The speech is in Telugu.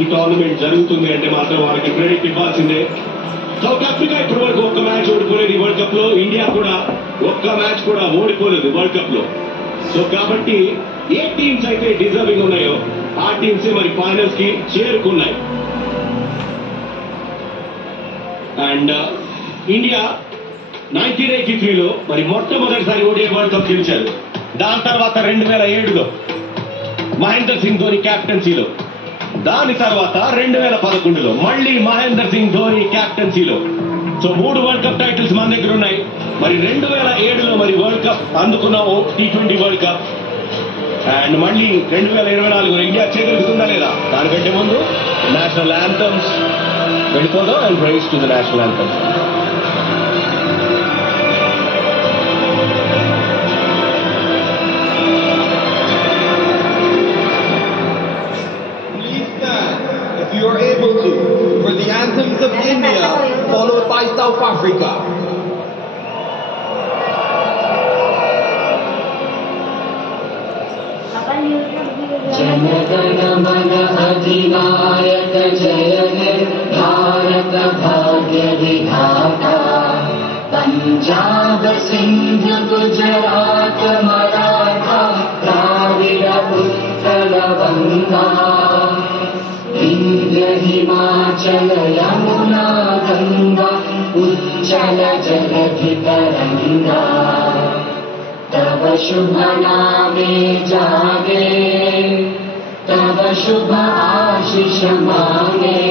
ఈ టోర్నమెంట్ జరుగుతుంది అంటే మాత్రం వాళ్ళకి క్రెడిట్ ఇవ్వాల్సిందే. సౌత్ ఆఫ్రికా ఇప్పటి వరకు ఒక్క మ్యాచ్ ఓడిపోలేదు ఈ వరల్డ్ కప్ లో. ఇండియా కూడా ఒక్క మ్యాచ్ కూడా ఓడిపోలేదు వరల్డ్ కప్ లో. సో కాబట్టి ఏ టీమ్స్ అయితే డిజర్వింగ్ ఉన్నాయో ఆ టీమ్సే మరి ఫైనల్స్ కి చేరుకున్నాయి. అండ్ ఇండియా 1983లో మరి మొట్టమొదటిసారి ఓడిఐ వరల్డ్ కప్ గెలిచారు. దాని తర్వాత 2007లో మహేందర్ సింగ్ ధోని క్యాప్టెన్సీలో, దాని తర్వాత 2011లో మళ్ళీ మహేందర్ సింగ్ ధోని క్యాప్టెన్సీలో. సో 3 వరల్డ్ కప్ టైటిల్స్ మన దగ్గర ఉన్నాయి. మరి 2007లో మరి వరల్డ్ కప్ అందుకున్నాము, T20 వరల్డ్ కప్. అండ్ మళ్ళీ 2024లో ఇండియా చేయగలుగుతుందా లేదా? దానికంటే ముందు నేషనల్ యాంథమ్స్ వెళ్ళిపోదాం. And praise to the national anthems. You are able to, for the anthems of India, followed by South Africa. जनगणमन अधिनायक जय हे भारत भाग्य विधाता, पंजाब सिंध गुजरात मराठा द्राविड उत्कल गंगा, विंध्य हिमाचल यमुना गंगा उज्जल जलधि तरंगा, तव शुभ नामे जागे, तव शुभ आशीष मांगे।